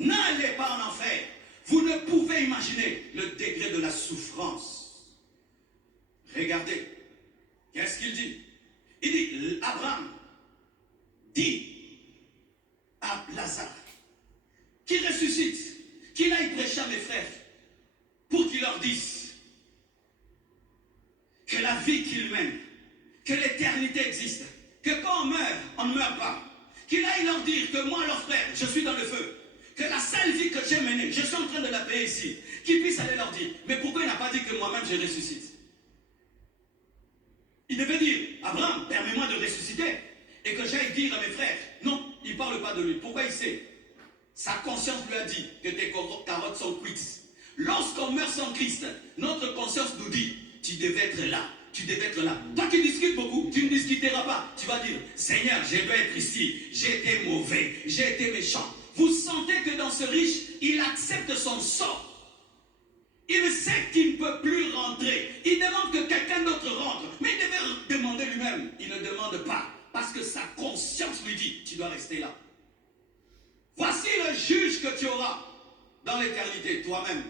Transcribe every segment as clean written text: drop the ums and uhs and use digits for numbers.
N'allez pas en enfer. Vous ne pouvez imaginer le degré de la souffrance. Regardez. Qu'est-ce qu'il dit? Il dit, Abraham dit à Lazare qu'il ressuscite, qu'il aille prêcher à mes frères pour qu'ils leur disent que la vie qu'ils mènent, que l'éternité existe, que quand on meurt, on ne meurt pas. Qu'il aille leur dire que moi, leur frère, je suis dans le feu, que la seule vie que j'ai menée, je suis en train de la payer ici. Qu'il puisse aller leur dire, mais pourquoi il n'a pas dit que moi-même je ressuscite? Il devait dire, Abraham, permets-moi de ressusciter et que j'aille dire à mes frères. Non, il ne parle pas de lui. Pourquoi il sait? Sa conscience lui a dit que tes carottes sont cuites. Lorsqu'on meurt sans Christ, notre conscience nous dit, tu devais être là, tu devais être là. Toi qui discutes beaucoup, tu ne discuteras pas. Tu vas dire, Seigneur, je dois être ici. J'ai été mauvais, j'ai été méchant. Vous sentez que dans ce riche, il accepte son sort. Il sait qu'il ne peut plus rentrer. Il demande que quelqu'un d'autre rentre. Mais il devait demander lui-même. Il ne demande pas. Parce que sa conscience lui dit, tu dois rester là. Voici le juge que tu auras dans l'éternité, toi-même.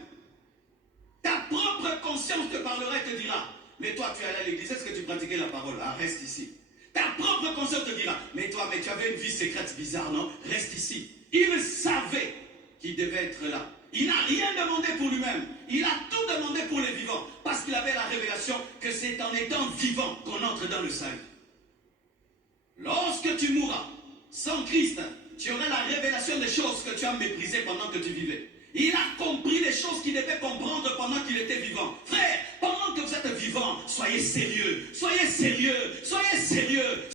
Ta propre conscience te parlera et te dira, mais toi tu es allé à l'église, est-ce que tu pratiquais la parole? Ah, reste ici. Ta propre conscience te dira, mais toi, mais tu avais une vie secrète bizarre, non? Reste ici. Il savait qu'il devait être là. Il n'a rien demandé pour lui-même. Il a tout demandé pour les vivants. Parce qu'il avait la révélation que c'est en étant vivant qu'on entre dans le salut. Lorsque tu mourras sans Christ, tu auras la révélation des choses que tu as méprisées pendant que tu vivais. Il a compris les choses qu'il devait comprendre pendant qu'il était vivant. Frère, pendant que vous êtes vivant, soyez sérieux, soyez sérieux, soyez sérieux.